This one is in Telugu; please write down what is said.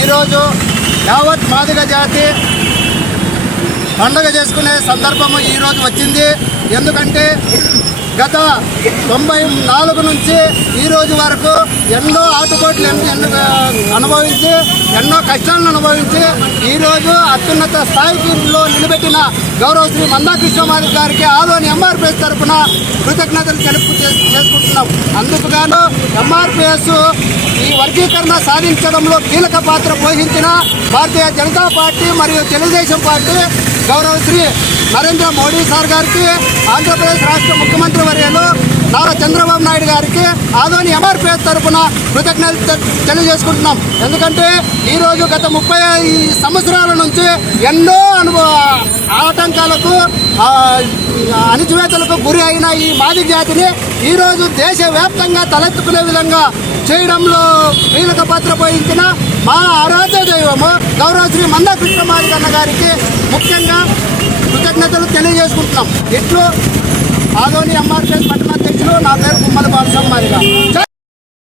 ఈరోజు యావత్ మాదిగ జాతి పండుగ చేసుకునే సందర్భము ఈరోజు వచ్చింది. ఎందుకంటే గత 94 నుంచి ఈరోజు వరకు ఎన్నో ఆటుపోట్లు అనుభవించి ఎన్నో కష్టాలను అనుభవించి ఈరోజు అత్యున్నత స్థాయిలో నిలబెట్టిన గౌరవ శ్రీ మందాకృష్ణమాది గారికి ఆదోని ఎంఆర్పిఎస్ తరఫున కృతజ్ఞతలు చేసుకుంటున్నాం. అందుకు గాను ఎంఆర్పిఎస్ ఈ వర్గీకరణ సాధించడంలో కీలక పాత్ర పోషించిన భారతీయ జనతా పార్టీ మరియు తెలుగుదేశం పార్టీ గౌరవ శ్రీ నరేంద్ర మోడీ సార్ గారికి, ఆంధ్రప్రదేశ్ రాష్ట్ర ముఖ్యమంత్రి వర్యులు నారా చంద్రబాబు నాయుడు గారికి ఆదోని ఎంఆర్పిఎస్ తరఫున కృతజ్ఞతలు తెలియజేసుకుంటున్నాం. ఎందుకంటే ఈరోజు గత 35 సంవత్సరాల నుంచి ఎన్నో ఆటంకాలకు అణిచివేతలకు గురి అయిన ఈ మాదిగ జాతిని ఈరోజు దేశవ్యాప్తంగా తలెత్తుకునే విధంగా చేయడంలో కీలక పాత్ర పోషించిన మా ఆరాధ్య దైవము గౌరవ శ్రీ మందాకృష్ణమాది అన్న గారికి ముఖ్యంగా కృతజ్ఞతలు తెలియజేసుకుంటున్నాం. ఇట్లు ఆదోని ఎంఆర్పిఎస్ పట్టణాధ్యక్షులు, నా పేరు గుమ్మల బాలస్వామి మాదిగ.